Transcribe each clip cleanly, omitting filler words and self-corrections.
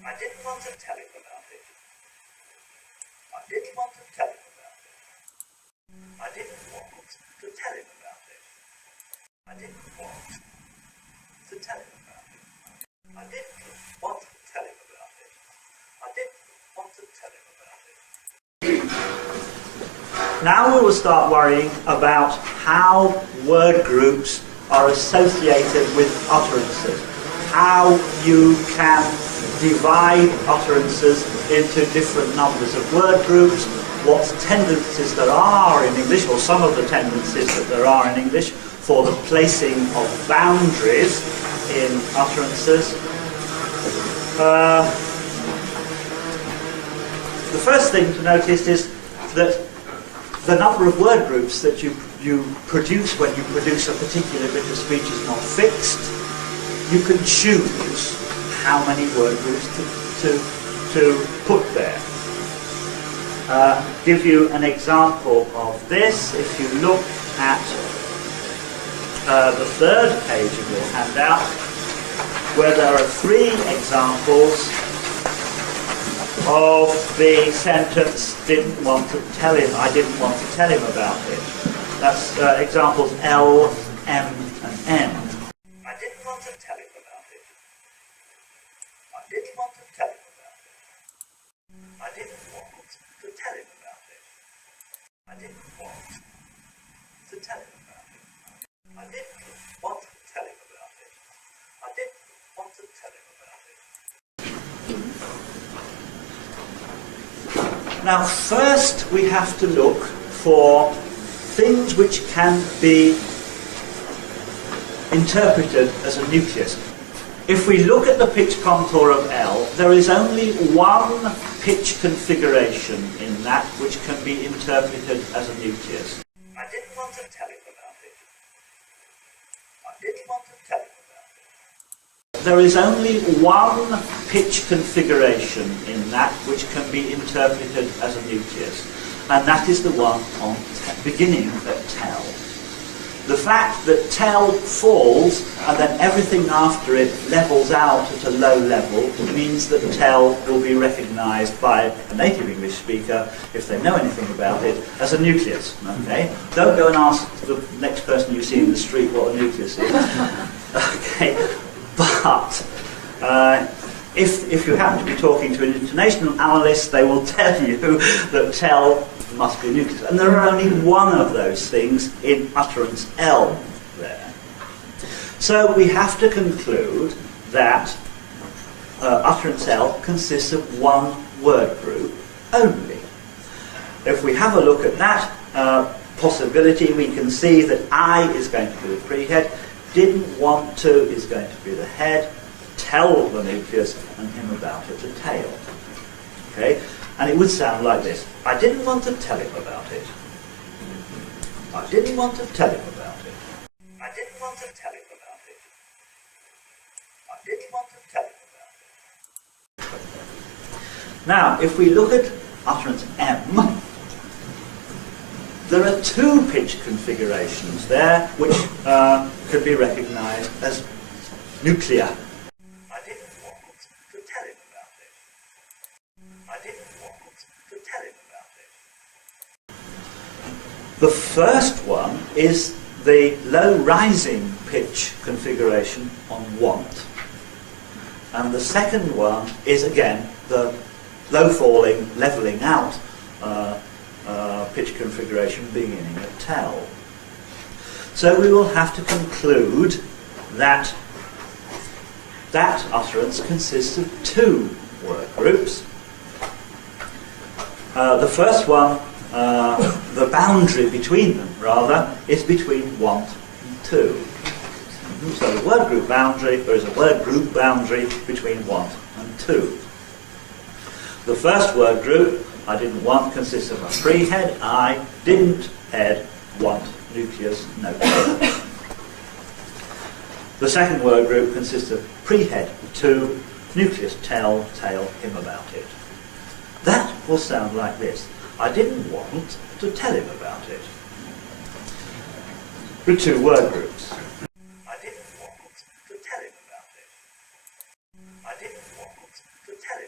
I didn't want to tell him about it. I didn't want to tell him about it. I didn't want to tell him about it. I didn't want to tell him about it. I didn't want to tell him about it. I didn't want to tell him about it. Now we will start worrying about how word groups are associated with utterances. How you can divide utterances into different numbers of word groups, what tendencies there are in English, or some of the tendencies that there are in English, for the placing of boundaries in utterances. The first thing to notice is that the number of word groups that you produce when you produce a particular bit of speech is not fixed. You can choose how many word groups to put there. Give you an example of this. If you look at the third page of your handout, where there are 3 examples of the sentence didn't want to tell him, I didn't want to tell him about it. That's examples L, M and N. I didn't want to tell him about it. I didn't want to tell him about it. I didn't want to tell him about it. I didn't want to tell him about it. I didn't want to tell him about it. I didn't want to tell him about it. Now first we have to look for things which can be interpreted as a nucleus. If we look at the pitch contour of L, there is only one pitch configuration in that which can be interpreted as a nucleus. I didn't want to tell him about it. I didn't want to tell him about it. There is only one pitch configuration in that which can be interpreted as a nucleus, and that is the one on beginning at tell. The fact that tell falls and then everything after it levels out at a low level means that tell will be recognised by a native English speaker, if they know anything about it, as a nucleus. Okay? Don't go and ask the next person you see in the street what a nucleus is. Okay? But if you happen to be talking to an intonational analyst, they will tell you that tell must be a nucleus. And there are only one of those things in utterance L there. So we have to conclude that utterance L consists of one word group only. If we have a look at that possibility, we can see that I is going to be the prehead, didn't want to is going to be the head, tell the nucleus, and him about it, the tail. Okay? And it would sound like this. I didn't want to tell him about it. I didn't want to tell him about it. I didn't want to tell him about it. I didn't want to tell him about it. Now, if we look at utterance M, there are 2 pitch configurations there which could be recognised as nuclei. I didn't want to tell him about it. I didn't want to tell him about it. The first one is the low rising pitch configuration on want. And the second one is again the low falling, levelling out pitch configuration beginning at tell. So we will have to conclude that that utterance consists of 2 word groups. The first one, the boundary between them, rather, is between want and to. So the word group boundary, there is a word group boundary between want and to. The first word group, I didn't want, consists of a prehead, I, didn't, head, want, nucleus, no tail. The second word group consists of prehead, to, nucleus, tell, tail, him about it. That will sound like this. I didn't want to tell him about it. With 2 word groups. I didn't want to tell him about it. I didn't want to tell him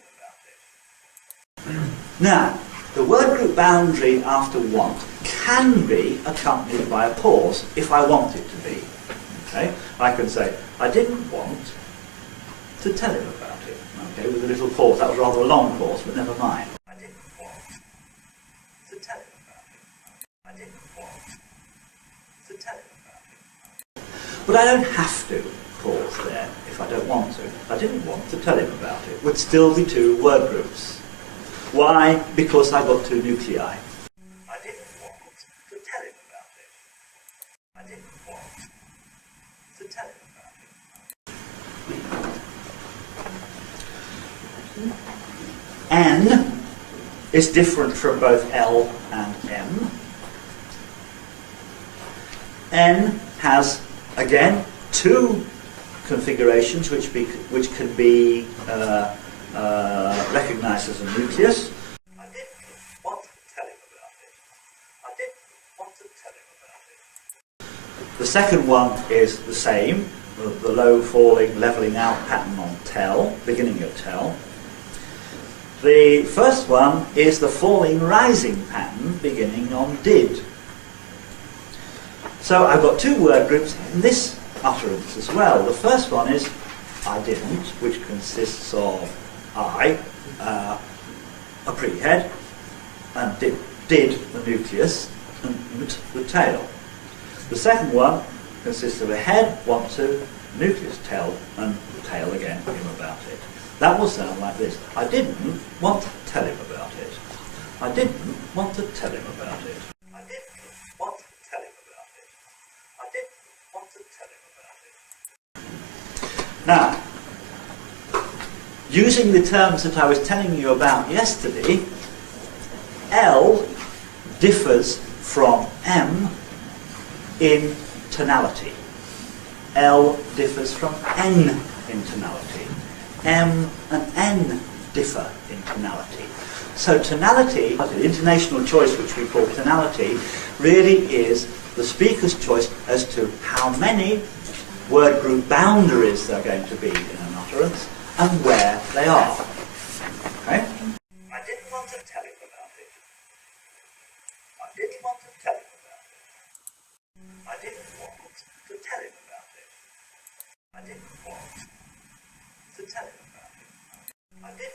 Now, the word group boundary after want can be accompanied by a pause if I want it to be. Okay? I can say, I didn't want to tell him about it. Okay, with a little pause. That was rather a long pause, but never mind. I didn't want to tell him about it. I didn't want to tell him about it. But I don't have to pause there if I don't want to. I didn't want to tell him about it. Would still be two word groups. Why? Because I've got two nuclei. I didn't want to tell him about it. I didn't want to tell him about it. N is different from both L and M. N has, again, two configurations which can be recognized as a nucleus. I didn't want to tell him about it. I didn't want to tell him about it. The second one is the same, the low falling, leveling out pattern on tell, beginning at tell. The first one is the falling, rising pattern beginning on did. So I've got two word groups in this utterance as well. The first one is I didn't, which consists of I, a prehead, and did the nucleus, and the tail. The second one consists of a head, want to, nucleus, tell, and tail again, him about it. That will sound like this. I didn't want to tell him about it. I didn't want to tell him about it. I didn't want to tell him about it. I didn't want to tell him about it. Now, using the terms that I was telling you about yesterday, L differs from M in tonality. L differs from N in tonality. M and N differ in tonality. So tonality, the intonational choice which we call tonality, really is the speaker's choice as to how many word group boundaries there are going to be in an utterance and where they are. Okay? I didn't want to tell him about it. I didn't want to tell him about it. I didn't want to tell him about it. I didn't want to tell him about it. I didn't